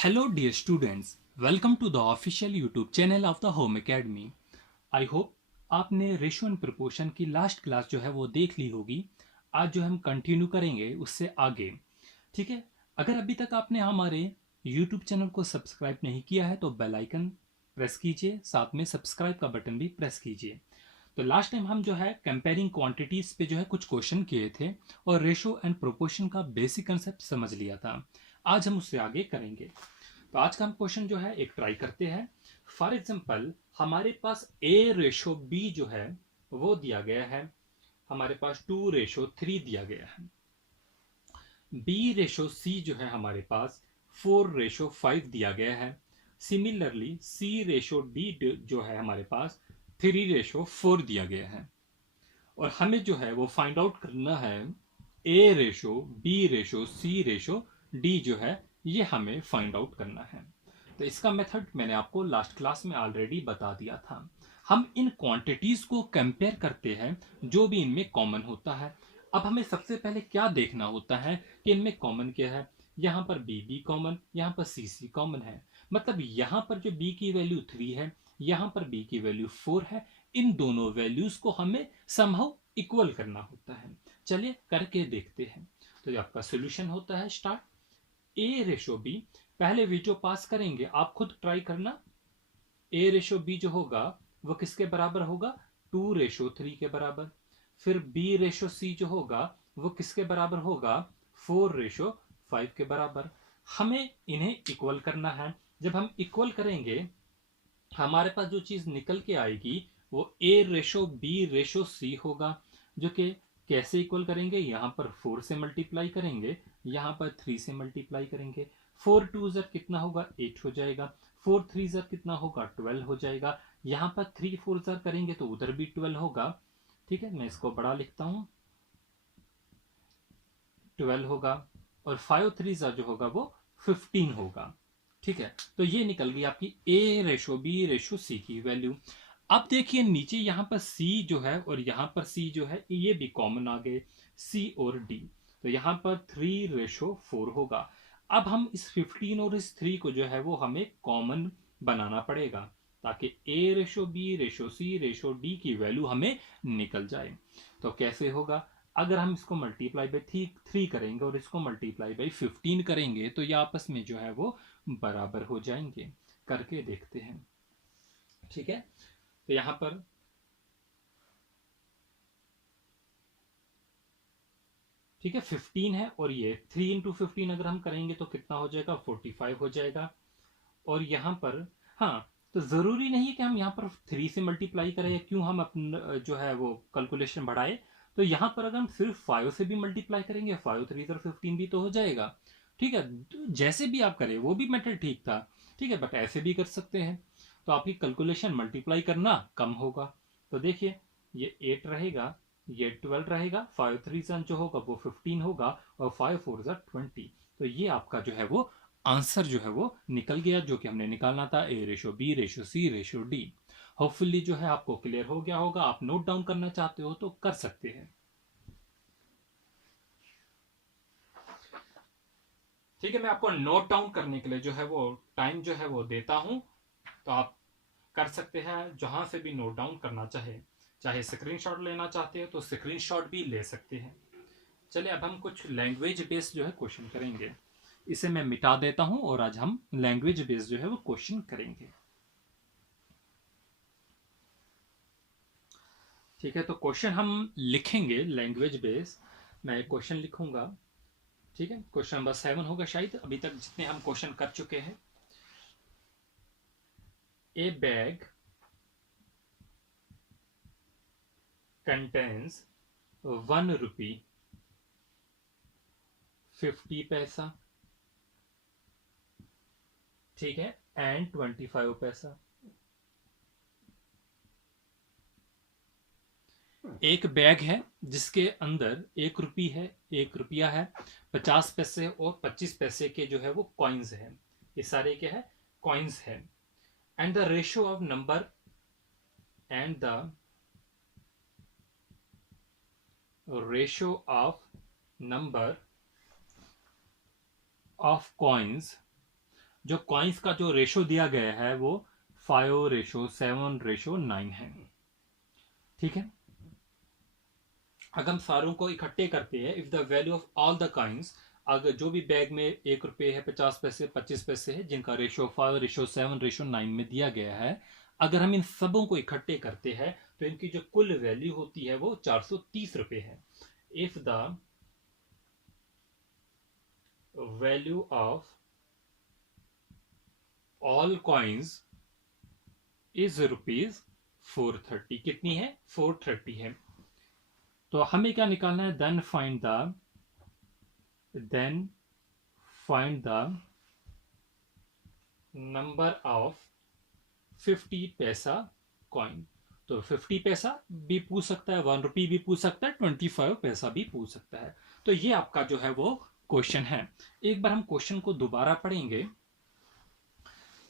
Hello, dear students. Welcome to the official YouTube channel of the Home Academy. I hope आपने ratio and proportion की last class जो है वो देख ली होगी। आज जो हम कंटिन्यू करेंगे उससे आगे। ठीक है। अगर अभी तक आपने हमारे YouTube चैनल को सब्सक्राइब नहीं किया है तो बेल आइकन प्रेस कीजिए, साथ में सब्सक्राइब का बटन भी प्रेस कीजिए। तो लास्ट टाइम हम जो है कंपेयरिंग क्वांटिटीज पे जो है कुछ क्वेश्चन किए थे और रेशो एंड प्रोपोर्शन का बेसिक कंसेप्ट समझ लिया था। आज हम उससे आगे करेंगे। तो आज का हम क्वेश्चन जो है एक ट्राई करते हैं। फॉर एग्जाम्पल हमारे पास ए रेशो बी जो है वो दिया गया है, हमारे पास 2:3 दिया गया है। बी रेशो सी जो है हमारे पास 4:5 दिया गया है। सिमिलरली सी रेशो डी जो है हमारे पास 3:4 दिया गया है। और हमें जो है वो फाइंड आउट करना है ए रेशो बी रेशो सी रेशो डी जो है ये हमें फाइंड आउट करना है। तो इसका मेथड मैंने आपको लास्ट क्लास में ऑलरेडी बता दिया था। हम इन क्वांटिटीज को कंपेयर करते हैं जो भी इनमें कॉमन होता है। अब हमें सबसे पहले क्या देखना होता है कि इनमें कॉमन क्या है। यहाँ पर बी कॉमन, यहाँ पर सी कॉमन है। मतलब यहाँ पर जो बी की वैल्यू 3 है, यहाँ पर बी की वैल्यू 4 है। इन दोनों वैल्यूज को हमें समहाउ इक्वल करना होता है। चलिए करके देखते हैं। तो ये आपका सोल्यूशन होता है स्टार्ट। ए रेशो बी, पहले वीडियो पास करेंगे, आप खुद ट्राई करना। ए रेशो बी जो होगा वो किसके बराबर होगा, 2:3 के बराबर। फिर बी रेशो सी जो होगा वो किसके बराबर होगा, 4:5 के बराबर। हमें इन्हें इक्वल करना है। जब हम इक्वल करेंगे हमारे पास जो चीज निकल के आएगी वो ए रेशो बी रेशो सी होगा, जो कि कैसे इक्वल करेंगे, यहां पर 4 से मल्टीप्लाई करेंगे, यहां पर 3 से मल्टीप्लाई करेंगे। 4 2 ज़र कितना होगा, 8 हो जाएगा। 4 3 ज़र कितना होगा, 12 हो जाएगा। यहां पर 3 4 ज़र करेंगे तो उधर भी 12 होगा। ठीक है, मैं इसको बड़ा लिखता हूं, 12 होगा। और 5 3 ज़र जो होगा वो 15 होगा। ठीक है, तो ये निकल गई आपकी ए रेशो बी रेशो सी की वैल्यू। अब देखिए नीचे यहां पर सी जो है और यहां पर सी जो है ये भी कॉमन आ गए, सी और डी। तो यहां पर 3:4 होगा। अब हम इस 15 और इस 3 को जो है वो हमें कॉमन बनाना पड़ेगा ताकि ए रेशो बी रेशो सी रेशो डी की वैल्यू हमें निकल जाए। तो कैसे होगा, अगर हम इसको मल्टीप्लाई बाई 3 करेंगे और इसको मल्टीप्लाई बाई 15 करेंगे तो ये आपस में जो है वो बराबर हो जाएंगे। करके देखते हैं। ठीक है, तो यहां पर ठीक है 15 है और ये 3 × 15 अगर हम करेंगे तो कितना हो जाएगा, 45 हो जाएगा। और यहां पर हाँ, तो जरूरी नहीं कि हम यहाँ पर 3 से मल्टीप्लाई करें, क्यों हम अपना जो है वो कैलकुलेशन बढ़ाए। तो यहाँ पर अगर हम सिर्फ 5 से भी मल्टीप्लाई करेंगे, 5 3 × 15 भी तो हो जाएगा। ठीक है, तो जैसे भी आप करें वो भी मेथड ठीक था। ठीक है, बट ऐसे भी कर सकते हैं तो आपकी कैलकुलेशन मल्टीप्लाई करना कम होगा। तो देखिए ये 8 रहेगा, ये 12 रहेगा, 5 3 जो होगा वो 15 होगा और 5 4 20। तो ये आपका जो है वो आंसर जो है वो निकल गया जो कि हमने निकालना था, ए रेशो बी रेशो सी रेशो डी। होपफुली जो है आपको क्लियर हो गया होगा। आप नोट डाउन करना चाहते हो तो कर सकते हैं। ठीक है, मैं आपको नोट डाउन करने के लिए जो है वो टाइम जो है वो देता हूं, तो आप कर सकते हैं जहां से भी नोट डाउन करना चाहे। चाहे स्क्रीनशॉट लेना चाहते हो तो स्क्रीनशॉट भी ले सकते हैं। चलिए अब हम कुछ लैंग्वेज बेस्ड जो है क्वेश्चन करेंगे। इसे मैं मिटा देता हूं और आज हम लैंग्वेज बेस्ड जो है वो क्वेश्चन करेंगे। ठीक है, तो क्वेश्चन हम लिखेंगे लैंग्वेज बेस। मैं क्वेश्चन लिखूंगा। ठीक है, क्वेश्चन नंबर 7 होगा शायद, अभी तक जितने हम क्वेश्चन कर चुके हैं। ए बैग कंटेन्स 1 रुपी 50 पैसा, ठीक है, एंड 25 पैसा। एक बैग है जिसके अंदर 1 रुपी है, 1 रुपया है, 50 पैसे और 25 पैसे के जो है वो कॉइन्स है। ये सारे क्या है, कॉइन्स है। And the ratio of number and the ratio of number of coins जो कॉइन्स का जो रेशो दिया गया है वो 5:7:9 है। ठीक है, अगर हम सारों को इकट्ठे करते हैं, if the value of all the coins, अगर जो भी बैग में 1 रुपये है, 50 पैसे, 25 पैसे है, जिनका रेशो 5:7:9 में दिया गया है, अगर हम इन सबों को इकट्ठे करते हैं तो इनकी जो कुल वैल्यू होती है वो 430 रुपये है। If the value of all coins is ₹430, कितनी है? 430 है। तो हमें क्या निकालना है? Then find the number of 50 पैसा कॉइन। तो 50 पैसा भी पूछ सकता है, 1 रुपी भी पूछ सकता है, 25 पैसा भी पूछ सकता है। तो ये आपका जो है वो क्वेश्चन है। एक बार हम क्वेश्चन को दोबारा पढ़ेंगे।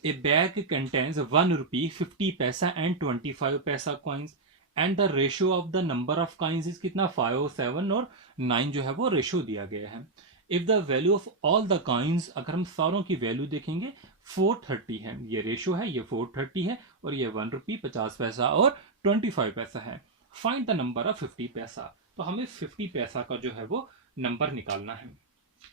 ए बैग कंटेन्स 1 रुपी, 50 पैसा एंड 25 पैसा coins and the ratio of the number of coins is कितना? 5, 7 और 9 जो है वो रेशियो दिया गया है। If the value of all the coins, अगर हम सारों की वैल्यू देखेंगे 430 है, ये रेशियो है, ये 430 है, और ये 1 रुपी, 50 पैसा और 25 पैसा है। फाइंड द नंबर ऑफ 50 पैसा। तो हमें 50 पैसा का जो है वो नंबर निकालना है।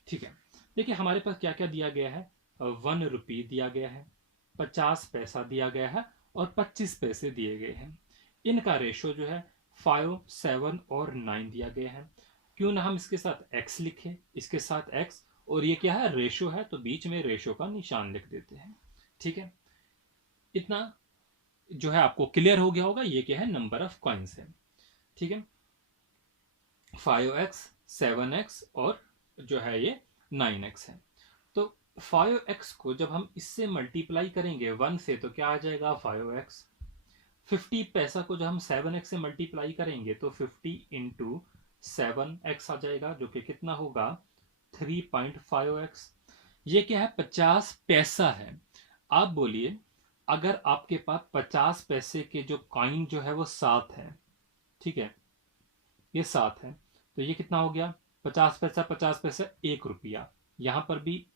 ठीक है, देखिए हमारे पास क्या क्या दिया गया है। 1 रुपी दिया गया है, 50 पैसा दिया गया है और 25 पैसे दिए गए हैं। इनका रेशो जो है 5, 7 और 9 दिया गया है। क्यों ना हम इसके साथ x लिखें, इसके साथ x, और ये क्या है? रेशो है, तो बीच में रेशो का निशान लिख देते हैं। ठीक है, इतना जो है आपको क्लियर हो गया होगा। ये क्या है? नंबर ऑफ कॉइन्स है। ठीक है, 5x, 7x और जो है ये 9x है। तो 5x को जब हम इससे मल्टीप्लाई करेंगे 1 से तो क्या आ जाएगा? 5x। 50 पैसा को जब हम 7x से मल्टीप्लाई करेंगे तो 50 इंटू 7x आ जाएगा, जो कि कितना होगा? 3.5x। ये क्या है? 50 पैसा है। आप बोलिए, अगर आपके पास 50 पैसे के जो कॉइन जो है वो 7 है, ठीक है, ये 7 है, तो ये कितना हो गया? 50 पैसा, 50 पैसा 1 रुपया, यहां पर भी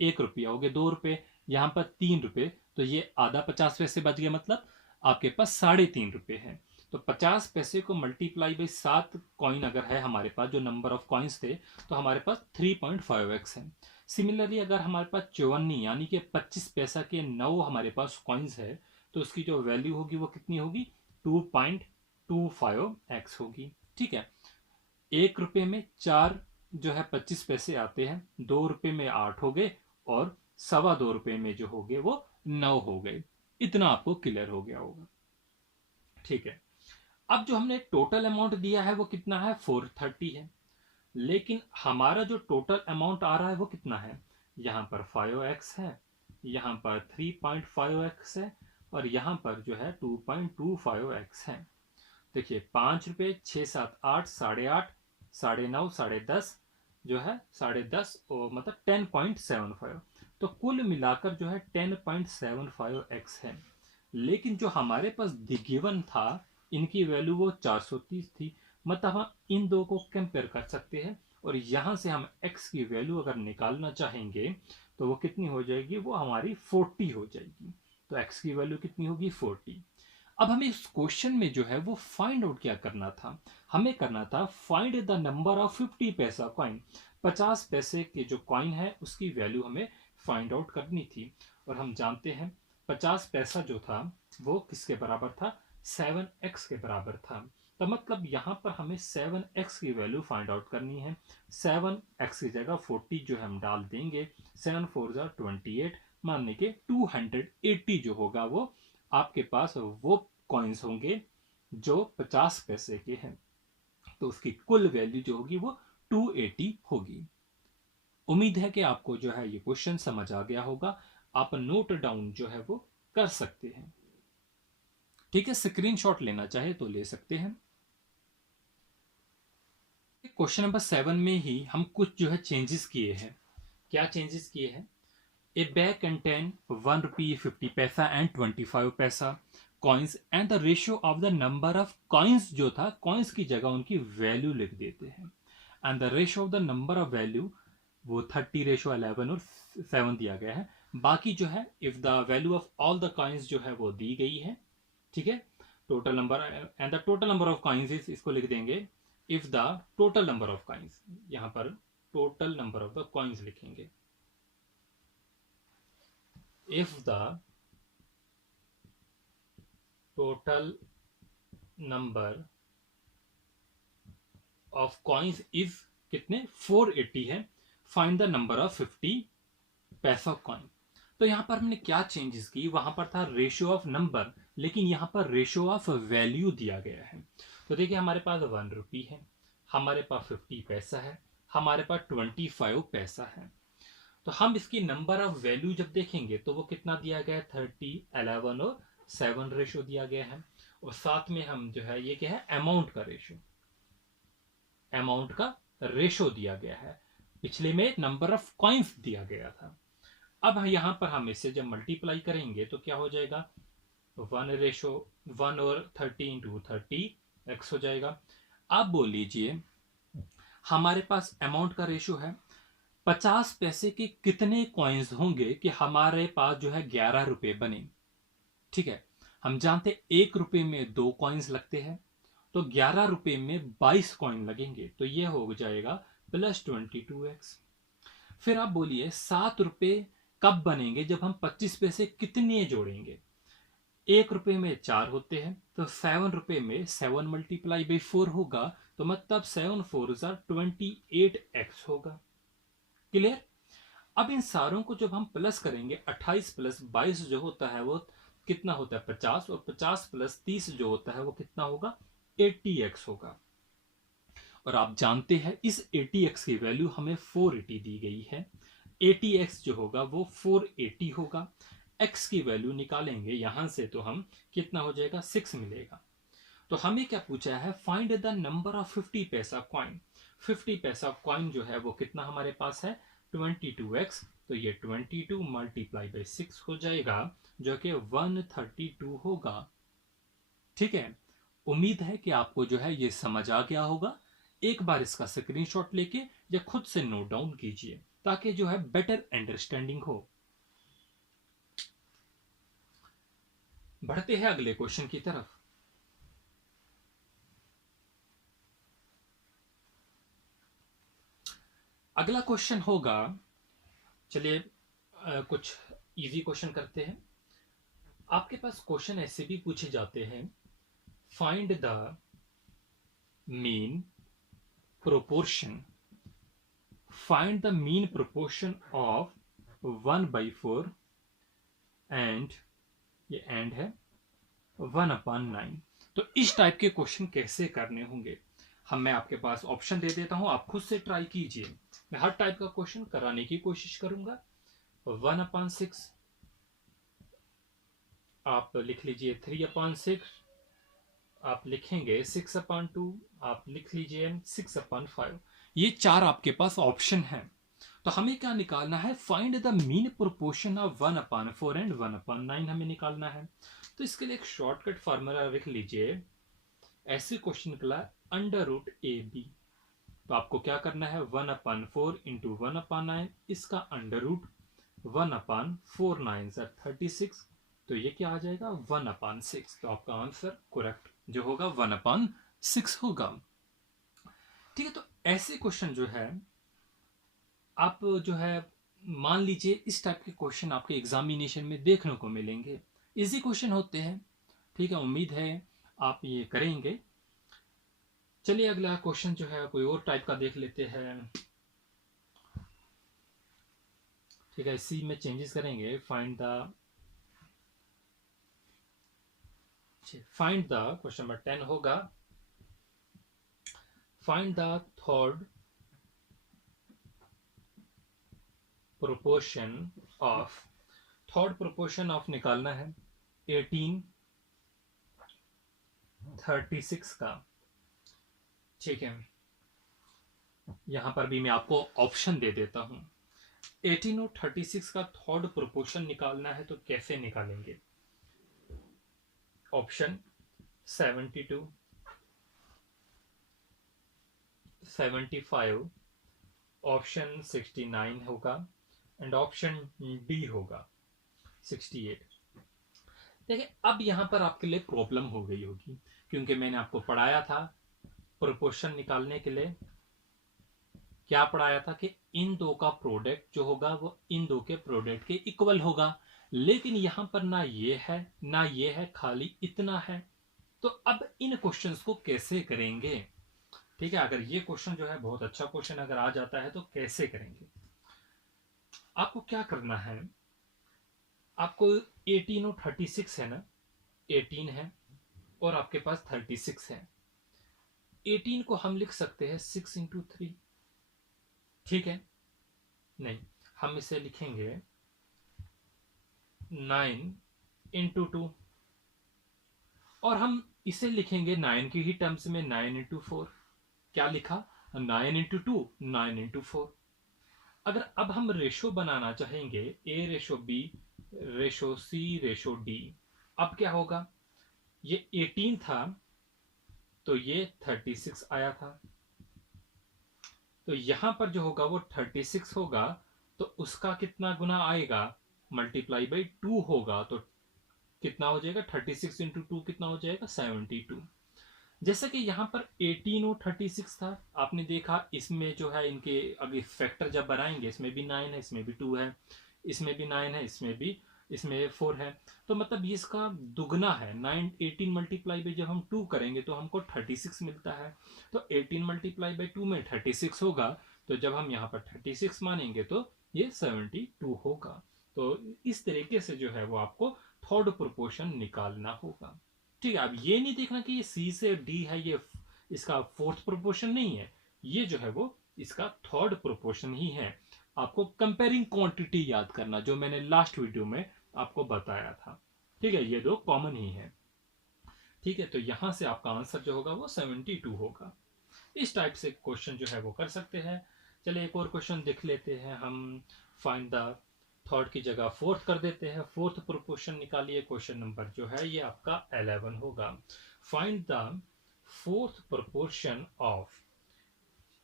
1 रुपया हो गया, 2 रुपये, यहां पर 3 रुपये, तो ये आधा 50 पैसे बच गया, मतलब आपके पास 3.5 रुपये है। तो 50 पैसे को मल्टीप्लाई बाई 7 कॉइन अगर है हमारे पास, जो नंबर ऑफ कॉइन्स थे, तो हमारे पास 3.5x है। सिमिलरली अगर हमारे पास 54 यानी कि 25 पैसा के 9 हमारे पास कॉइन्स है, तो उसकी जो वैल्यू होगी वो कितनी होगी? 2.25x होगी। ठीक है, 1 रुपये में 4 जो है 25 पैसे आते हैं, 2 रुपये में 8 हो गए, और 2.25 रुपये में जो हो गए वो 9 हो गए। इतना आपको क्लियर हो गया होगा। ठीक है, अब जो हमने टोटल अमाउंट दिया है वो कितना है? 430 है। लेकिन हमारा जो टोटल अमाउंट आ रहा है वो कितना है? यहां पर 5x है, यहां पर 3.5x है, और यहां पर जो है 2.25x है। देखिए 5 रुपये, 6, 7, 8, 8.5, 9.5, 10.5 जो है 10.5 और मतलब 10.75, तो कुल मिलाकर जो है 10.75x है। लेकिन जो हमारे पास गिवन था, इनकी वैल्यू वो 430 थी, मतलब हम इन दो को कंपेयर कर सकते हैं, और यहां से हम x की वैल्यू अगर निकालना चाहेंगे तो वो कितनी हो जाएगी? वो हमारी 40 हो जाएगी। तो x की वैल्यू कितनी होगी? 40। अब हमें इस क्वेश्चन में जो है वो फाइंड आउट क्या करना था? हमें करना था फाइंड द नंबर ऑफ 50 पैसा कॉइन। 50 पैसे के जो कॉइन है उसकी वैल्यू हमें फाइंड आउट करनी थी, और हम जानते हैं 50 पैसा जो था वो किसके बराबर था? 7x के बराबर था। तो मतलब यहां पर हमें 7x की वैल्यू फाइंड आउट करनी है। 7x की जगह 40 जो हम डाल देंगे, 7 4 28, मानने के 280 जो होगा वो आपके पास वो कॉइन्स होंगे जो 50 पैसे के हैं। तो उसकी कुल वैल्यू जो होगी वो 280 होगी। उम्मीद है कि आपको जो है ये क्वेश्चन समझ आ गया होगा। आप नोट डाउन जो है वो कर सकते हैं। ठीक है, स्क्रीनशॉट लेना चाहे तो ले सकते हैं। क्वेश्चन नंबर 7 में ही हम कुछ जो है चेंजेस किए हैं। क्या चेंजेस किए हैं? ए बैग कंटेन 1 रुपी, 50 पैसा एंड 25 पैसा coins and the ratio of the number of coins जो था, कॉइन्स की जगह उनकी वैल्यू लिख देते हैं। And the ratio of the number of value वो 30:11 और 7 दिया गया है। बाकी जो है if the value of all the coins जो है वो दी गई है, ठीक है, total number and the total number of coins is, इसको लिख देंगे if the total number of coins, यहां पर total number of the coins लिखेंगे, if the total number of coins is कितने 480 है, फाइंड द नंबर ऑफ 50 पैसा coin. तो यहां पर हमने क्या चेंजेस की, वहां पर था रेशियो ऑफ नंबर, लेकिन यहां पर रेशियो ऑफ वैल्यू दिया गया है। तो देखिए हमारे पास 1 रुपी है, हमारे पास 50 पैसा है, हमारे पास 25 पैसा है। तो हम इसकी नंबर ऑफ वैल्यू जब देखेंगे तो वो कितना दिया गया है, 30, 11 और 7 रेशियो दिया गया है। और साथ में हम जो है ये क्या है, अमाउंट का रेशियो, अमाउंट का रेशो दिया गया है। पिछले में नंबर ऑफ कॉइन्स दिया गया था। अब यहां पर हम इसे जब मल्टीप्लाई करेंगे तो क्या हो जाएगा, 1 और 30 इंटू 30 एक्स हो जाएगा। आप बोल लीजिए हमारे पास अमाउंट का रेशो है, 50 पैसे के कितने कॉइन्स होंगे कि हमारे पास जो है 11 रुपए बने। ठीक है, हम जानते 1 रुपए में 2 कॉइन्स लगते हैं, तो 11 रुपए में 22 कॉइन लगेंगे, तो ये हो जाएगा +22x। फिर आप बोलिए 7 रुपए कब बनेंगे, जब हम 25 पैसे कितने जोड़ेंगे। 1 रुपए में 4 होते हैं, तो 7 रुपए में 7 मल्टीप्लाई बाई 4 होगा, तो मतलब 7 4 28x होगा। क्लियर। अब इन सारों को जब हम प्लस करेंगे, 28 प्लस 22 जो होता है वो कितना होता है 50, और 50 प्लस 30 जो होता है वो कितना होगा 80x होगा। और आप जानते हैं इस 80x की वैल्यू हमें 480 दी गई है, 80x जो होगा वो 480 होगा। x की वैल्यू निकालेंगे यहां से तो हम कितना हो जाएगा 6 मिलेगा। तो हमें क्या पूछा है, फाइंड द नंबर ऑफ 50 पैसा कॉइन। 50 पैसा कॉइन जो है वो कितना हमारे पास है 22x, तो ये 22 मल्टीप्लाई बाई 6 हो जाएगा जो कि 132 होगा। ठीक है, उम्मीद है कि आपको जो है ये समझ आ गया होगा। एक बार इसका स्क्रीनशॉट लेके या खुद से नोट डाउन कीजिए ताकि जो है बेटर अंडरस्टैंडिंग हो। बढ़ते हैं अगले क्वेश्चन की तरफ। अगला क्वेश्चन होगा, चलिए कुछ इजी क्वेश्चन करते हैं। आपके पास क्वेश्चन ऐसे भी पूछे जाते हैं, find the mean proportion, find the mean proportion of 1/4 and, ये एंड है 1/9। तो इस टाइप के क्वेश्चन कैसे करने होंगे, मैं आपके पास ऑप्शन दे देता हूं, आप खुद से ट्राई कीजिए। मैं हर टाइप का क्वेश्चन कराने की कोशिश करूंगा। 1/6 आप लिख लीजिए, 3/6 आप लिखेंगे, 6/2 आप लिख लीजिए, 6/5। ये 4 आपके पास ऑप्शन है। तो हमें क्या निकालना है, find the mean proportion of 1/4 and 1/9 हमें निकालना है। तो इसके लिए एक शॉर्टकट फार्मूला लिख लीजिए, ऐसे क्वेश्चन निकला √AB। तो आपको क्या करना है, 1/4 इंटू 1/9, इसका √ 1/4 9 36, तो ये क्या आ जाएगा 1/6। तो आपका आंसर करेक्ट जो होगा 1/6 होगा। ठीक है, तो ऐसे क्वेश्चन जो है आप जो है मान लीजिए इस टाइप के क्वेश्चन आपके एग्जामिनेशन में देखने को मिलेंगे, इजी क्वेश्चन होते हैं। ठीक है, उम्मीद है आप ये करेंगे। चलिए अगला क्वेश्चन जो है कोई और टाइप का देख लेते हैं। ठीक है, इसी में चेंजेस करेंगे। फाइंड द क्वेश्चन नंबर 10 होगा, find the third proportion of, third proportion of निकालना है 1836 का। ठीक है, यहां पर भी मैं आपको ऑप्शन दे देता हूं। 18 और 36 का थर्ड प्रोपोर्शन निकालना है तो कैसे निकालेंगे, ऑप्शन 72, 75, ऑप्शन 69 होगा, एंड ऑप्शन डी होगा 68। देखिए अब यहां पर आपके लिए प्रॉब्लम हो गई होगी, क्योंकि मैंने आपको पढ़ाया था प्रोपोर्शन निकालने के लिए, क्या पढ़ाया था कि इन दो का प्रोडक्ट जो होगा वो इन दो के प्रोडक्ट के इक्वल होगा। लेकिन यहां पर ना ये है ना ये है, खाली इतना है। तो अब इन क्वेश्चंस को कैसे करेंगे? ठीक है, अगर ये क्वेश्चन जो है बहुत अच्छा क्वेश्चन अगर आ जाता है तो कैसे करेंगे? आपको क्या करना है, आपको 18 और 36 है ना, 18 है और आपके पास 36 है। 18 को हम लिख सकते हैं 6 into 3, ठीक है? नहीं, हम इसे लिखेंगे 9 into 2, और हम इसे लिखेंगे 9 की ही टर्म्स में 9 into 4। क्या लिखा? 9 into 2, 9 into 4। अगर अब हम रेशो बनाना चाहेंगे ए रेशो बी रेशो सी रेशो डी, अब क्या होगा? ये 18 था तो ये 36 आया था, तो यहां पर जो होगा वो 36 होगा, तो उसका कितना गुना आएगा? मल्टीप्लाई बाई 2 होगा, तो कितना हो जाएगा? 36 into 2 कितना हो जाएगा? 72। जैसे कि यहाँ पर 18 और 36 था, आपने देखा इसमें जो है इनके अगर फैक्टर जब बनाएंगे, इसमें भी 9 है, इसमें भी 2 है, इसमें भी 9 है, इसमें 4 है, तो मतलब ये इसका दुगना है। 9 18 मल्टीप्लाई बाई जब हम 2 करेंगे तो हमको 36 मिलता है, तो 18 मल्टीप्लाई बाई 2 में 36 होगा, तो जब हम यहाँ पर 36 मानेंगे तो ये 72 होगा। तो इस तरीके से जो है वो आपको थर्ड प्रोपोर्शन निकालना होगा। ठीक है, अब ये नहीं देखना कि ये सी से डी है, ये इसका फोर्थ प्रोपोर्शन नहीं है, ये जो है वो इसका थर्ड प्रोपोर्शन ही है। आपको कंपेयरिंग क्वांटिटी याद करना, जो मैंने लास्ट वीडियो में आपको बताया था। ठीक है, ये दो कॉमन ही है। ठीक है, तो यहां से आपका आंसर जो होगा वो 72 होगा। इस टाइप से क्वेश्चन जो है वो कर सकते हैं। चलिए एक और क्वेश्चन देख लेते हैं हम। फाइंड द थर्ड की जगह फोर्थ कर देते हैं, फोर्थ प्रोपोर्शन निकालिए। क्वेश्चन नंबर जो है ये आपका 11 होगा। Find the fourth proportion of,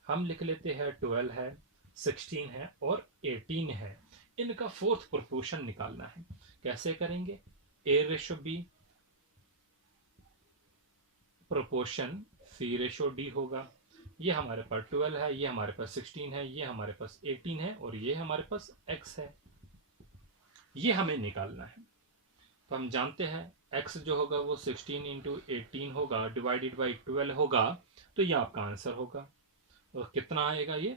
हम लिख लेते हैं 12 है, 16 है और 18 है, इनका फोर्थ प्रोपोर्शन निकालना है। कैसे करेंगे? ए रेशो बी प्रोपोर्शन सी रेशो डी होगा। ये हमारे पास 12 है, ये हमारे पास 16 है, ये हमारे पास 18 है और ये हमारे पास x है। ये हमें निकालना है। तो हम जानते हैं x जो होगा वो 16 into 18 होगा डिवाइडेड बाई 12 होगा, तो ये आपका आंसर होगा। और कितना आएगा? ये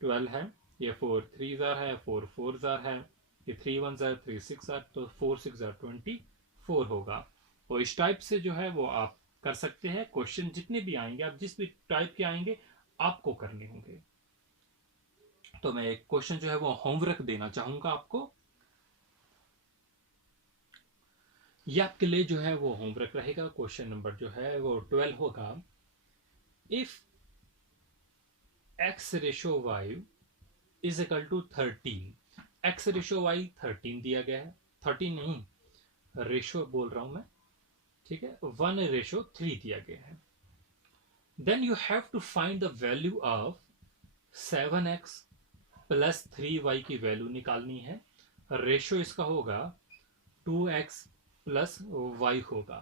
12 है, ये 4 3 जार है, 4 4 जार है, ये 3 1 जार, 3 6 जार, तो 4 6 जार 24 होगा। और इस टाइप से जो है वो आप कर सकते हैं। क्वेश्चन जितने भी आएंगे, आप जिस भी टाइप के आएंगे आपको करने होंगे। तो मैं एक क्वेश्चन जो है वो होमवर्क देना चाहूंगा आपको। ये आपके लिए जो है वो होमवर्क रहेगा। क्वेश्चन नंबर जो है वो 12 होगा। If x ratio y is equal to 13, x ratio y 13 दिया गया है, 13 नहीं रेशो बोल रहा हूं मैं, ठीक है, 1:3 दिया गया है। Then you have to find the value of 7x plus 3y की वैल्यू निकालनी है। रेशो इसका होगा 2x प्लस y होगा।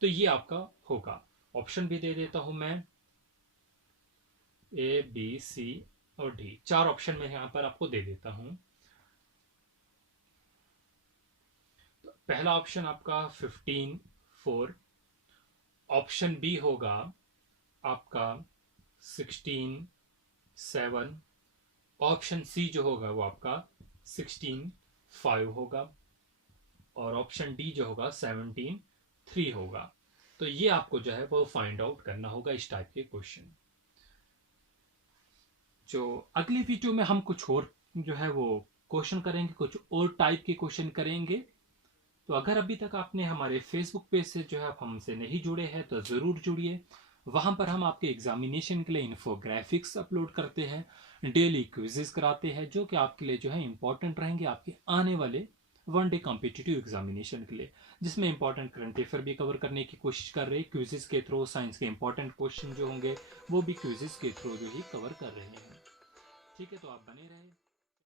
तो ये आपका होगा। ऑप्शन भी दे देता हूं मैं, ए बी सी और डी, 4 ऑप्शन में यहां पर आपको दे देता हूं। तो पहला ऑप्शन आपका 15 4, ऑप्शन बी होगा आपका 16 7, ऑप्शन सी जो होगा वो आपका 16 5 होगा और ऑप्शन डी जो होगा 17 3 होगा। तो ये आपको जो है वो फाइंड आउट करना होगा इस टाइप के क्वेश्चन। जो अगली वीडियो में हम कुछ और जो है वो क्वेश्चन करेंगे, कुछ और टाइप के क्वेश्चन करेंगे। तो अगर अभी तक आपने हमारे फेसबुक पेज से जो है आप हमसे नहीं जुड़े हैं तो ज़रूर जुड़िए। वहाँ पर हम आपके एग्जामिनेशन के लिए इन्फोग्राफिक्स अपलोड करते हैं, डेली क्विजेस कराते हैं, जो कि आपके लिए जो है इंपॉर्टेंट रहेंगे आपके आने वाले वनडे कॉम्पिटिटिव एग्जामिनेशन के लिए, जिसमें इंपॉर्टेंट करंट अफेयर भी कवर करने की कोशिश कर रहे हैं क्विजेस के थ्रू। साइंस के इंपॉर्टेंट क्वेश्चन जो होंगे वो भी क्विजेस के थ्रू जो ही कवर कर रहे हैं। ठीक है, तो आप बने रहे।